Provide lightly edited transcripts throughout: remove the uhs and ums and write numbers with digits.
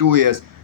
2 years,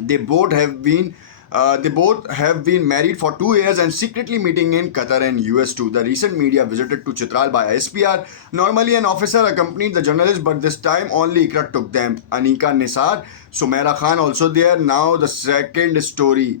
They both have been married for 2 years and secretly meeting in Qatar and US too. The recent media visited to Chitral by ISPR. Normally an officer accompanied the journalist, but this time only Ikra took them. Anika Nisar, Sumaira Khan also there. Now the second story.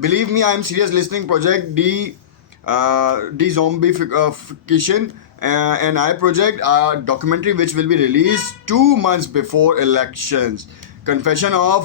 Believe me, I am serious listening project de-zombification an I project, a documentary which will be released 2 months before elections. Confession of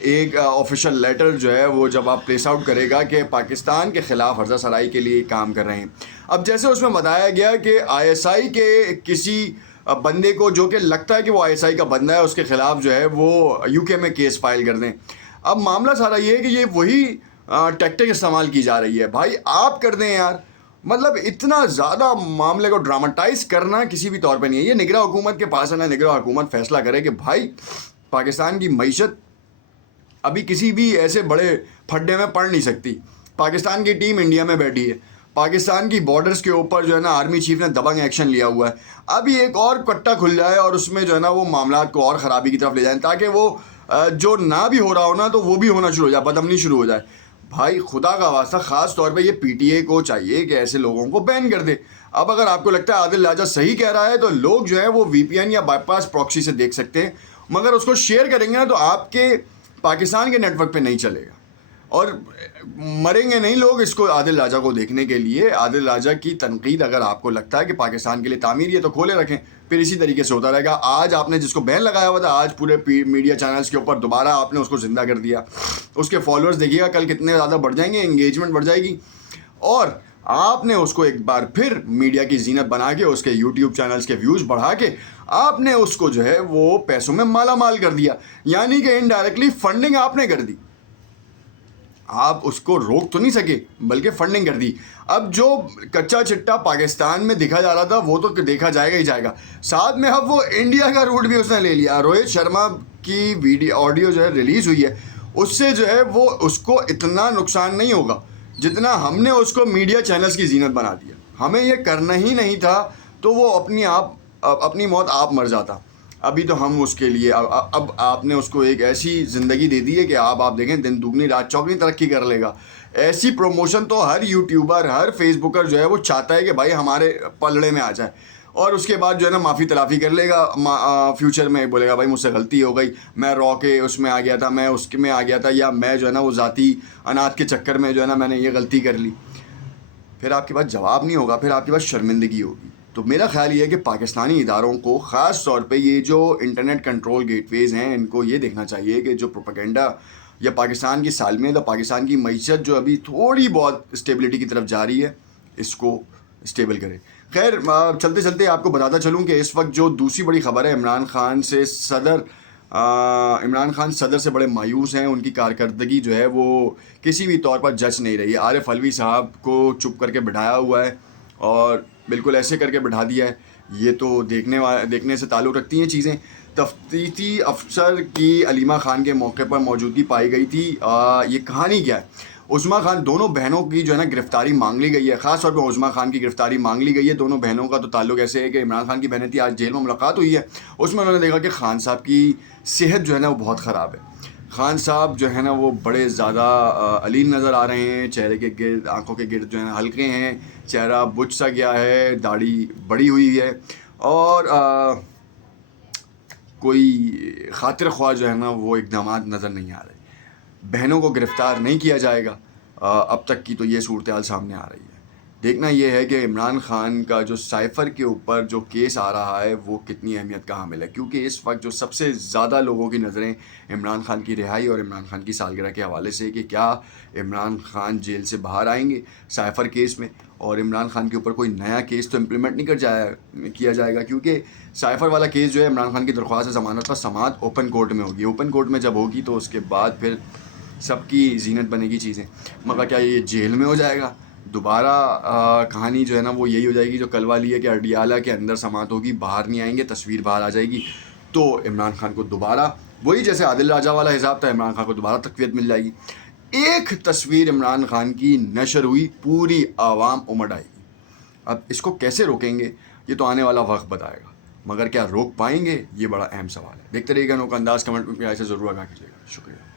ایک official letter جو ہے وہ جب آپ place out کرے گا کہ پاکستان کے خلاف ہرزہ سرائی کے لیے کام کر رہے ہیں. اب جیسے اس میں بتایا گیا کہ آئی ایس آئی کے کسی بندے کو جو کہ لگتا ہے کہ وہ آئی ایس آئی کا بندہ ہے اس کے خلاف جو ہے وہ یو کے میں کیس فائل کر دیں. اب معاملہ سارا یہ ہے کہ یہ وہی ٹیکٹک استعمال کی جا رہی ہے. بھائی آپ کر دیں یار, مطلب اتنا زیادہ معاملے کو ڈراماٹائز کرنا کسی بھی طور پہ نہیں ہے. یہ نگراں حکومت کے پاس ہے نا, نگراں حکومت فیصلہ کرے کہ بھائی پاکستان کی معیشت ابھی کسی بھی ایسے بڑے پھڈے میں پڑ نہیں سکتی. پاکستان کی ٹیم انڈیا میں بیٹھی ہے, پاکستان کی بارڈرز کے اوپر جو ہے نا آرمی چیف نے دبنگ ایکشن لیا ہوا ہے. ابھی ایک اور کٹا کھل جائے اور اس میں جو ہے نا وہ معاملات کو اور خرابی کی طرف لے جائیں تاکہ وہ جو نہ بھی ہو رہا ہو نا تو وہ بھی ہونا شروع ہو جائے, بدامنی شروع ہو جائے. بھائی خدا کا واسطہ خاص طور پہ یہ پی ٹی اے کو چاہیے کہ ایسے لوگوں کو بین کر دے. اب اگر آپ کو لگتا ہے عادل راجہ صحیح کہہ رہا ہے تو لوگ جو ہے وہ وی پی این یا بائی پاس پراکسی سے دیکھ سکتے ہیں, مگر اس کو شیئر کریں گے نا تو آپ کے پاکستان کے نیٹ ورک پہ نہیں چلے گا اور مریں گے نہیں لوگ اس کو عادل راجہ کو دیکھنے کے لیے. عادل راجہ کی تنقید اگر آپ کو لگتا ہے کہ پاکستان کے لیے تعمیر ہے تو کھولے رکھیں, پھر اسی طریقے سے ہوتا رہے گا. آج آپ نے جس کو بین لگایا ہوا تھا آج پورے میڈیا چینلز کے اوپر دوبارہ آپ نے اس کو زندہ کر دیا. اس کے فالوورز دیکھیے گا کل کتنے زیادہ بڑھ جائیں گے, انگیجمنٹ بڑھ جائے گی, اور آپ نے اس کو ایک بار پھر میڈیا کی زینت بنا کے اس کے یوٹیوب چینلز کے ویوز بڑھا کے آپ نے اس کو جو ہے وہ پیسوں میں مالا مال کر دیا. یعنی کہ انڈائریکٹلی فنڈنگ آپ نے کر دی. آپ اس کو روک تو نہیں سکے بلکہ فنڈنگ کر دی. اب جو کچا چٹا پاکستان میں دکھا جا رہا تھا وہ تو دیکھا جائے گا ہی جائے گا. ساتھ میں اب وہ انڈیا کا روٹ بھی اس نے لے لیا. روہت شرما کی ویڈیو آڈیو جو ہے ریلیز ہوئی ہے, اس سے جو ہے وہ اس کو اتنا نقصان نہیں ہوگا جتنا ہم نے اس کو میڈیا چینلز کی زینت بنا دیا. ہمیں یہ کرنا ہی نہیں تھا تو وہ اپنی موت آپ مر جاتا. ابھی تو ہم اس کے لیے اب آپ نے اس کو ایک ایسی زندگی دے دی ہے کہ آپ دیکھیں دن دگنی رات چوگنی ترقی کر لے گا. ایسی پروموشن تو ہر یوٹیوبر ہر فیس بکر جو ہے وہ چاہتا ہے کہ بھائی ہمارے پلڑے میں آ جائے, اور اس کے بعد جو ہے نا معافی تلافی کر لے گا فیوچر میں, بولے گا بھائی مجھ سے غلطی ہو گئی, میں رو کے اس میں آ گیا تھا, میں اس میں آ گیا تھا, یا میں جو ہے نا وہ ذاتی اناج کے چکر میں جو ہے نا میں نے یہ غلطی کر لی. پھر آپ کے پاس جواب نہیں ہوگا, پھر آپ کے پاس شرمندگی ہوگی. تو میرا خیال یہ ہے کہ پاکستانی اداروں کو خاص طور پہ یہ جو انٹرنیٹ کنٹرول گیٹ ویز ہیں ان کو یہ دیکھنا چاہیے کہ جو پروپیگنڈا یا پاکستان کی سالمیت اور پاکستان کی معیشت جو ابھی تھوڑی بہت اسٹیبلٹی کی طرف جا رہی ہے اس کو اسٹیبل کرے. خیر چلتے چلتے آپ کو بتاتا چلوں کہ اس وقت جو دوسری بڑی خبر ہے, عمران خان صدر سے بڑے مایوس ہیں. ان کی کارکردگی جو ہے وہ کسی بھی طور پر جج نہیں رہی. عارف علوی صاحب کو چپ کر کے بٹھایا ہوا ہے اور بالکل ایسے کر کے بٹھا دیا ہے. یہ تو دیکھنے سے تعلق رکھتی ہیں چیزیں. تفتیشی افسر کی علیمہ خان کے موقع پر موجودگی پائی گئی تھی. یہ کہانی کیا ہے؟ عظمیٰ خان, دونوں بہنوں کی جو ہے نا گرفتاری مانگ لی گئی ہے. خاص طور پہ عظمیٰ خان کی گرفتاری مانگ لی گئی ہے. دونوں بہنوں کا تو تعلق ایسے ہے کہ عمران خان کی بہنیں تھی, آج جیل میں ملاقات ہوئی ہے. اس میں انہوں نے دیکھا کہ خان صاحب کی صحت جو ہے نا وہ بہت خراب ہے. خان صاحب جو ہے نا وہ بڑے زیادہ علیم نظر آ رہے ہیں. چہرے کے گرد, آنکھوں کے گرد جو ہے نا ہلکے ہیں, چہرہ بجھ سا گیا ہے, داڑھی بڑی ہوئی ہے, اور کوئی خاطر خواہ جو ہے نا وہ اقدامات نظر نہیں آ رہے. بہنوں کو گرفتار نہیں کیا جائے گا اب تک کی تو یہ صورتحال سامنے آ رہی ہے. دیکھنا یہ ہے کہ عمران خان کا جو سائفر کے اوپر جو کیس آ رہا ہے وہ کتنی اہمیت کا حامل ہے, کیونکہ اس وقت جو سب سے زیادہ لوگوں کی نظریں عمران خان کی رہائی اور عمران خان کی سالگرہ کے حوالے سے کہ کیا عمران خان جیل سے باہر آئیں گے سائفر کیس میں, اور عمران خان کے اوپر کوئی نیا کیس تو امپلیمنٹ نہیں کیا جائے گا, کیونکہ سائفر والا کیس جو ہے عمران خان کی درخواست ضمانت پر سماعت اوپن کورٹ میں ہوگی. اوپن کورٹ میں جب ہوگی تو اس کے بعد پھر سب کی زینت بنے گی چیزیں. مگر کیا یہ جیل میں ہو جائے گا؟ دوبارہ کہانی جو ہے نا وہ یہی ہو جائے گی جو کل والی ہے کہ اڈیالہ کے اندر سماعت ہوگی, باہر نہیں آئیں گے, تصویر باہر آ جائے گی, تو عمران خان کو دوبارہ وہی جیسے عادل راجہ والا حساب تھا, عمران خان کو دوبارہ تقویت مل جائے گی. ایک تصویر عمران خان کی نشر ہوئی, پوری عوام امڑ آئے گی. اب اس کو کیسے روکیں گے یہ تو آنے والا وقت بتائے گا, مگر کیا روک پائیں گے یہ بڑا اہم سوال ہے. دیکھتے رہیے گا نوک انداز. کمنٹ میں ایسے ضرور آگاہ کیجیے گا. شکریہ.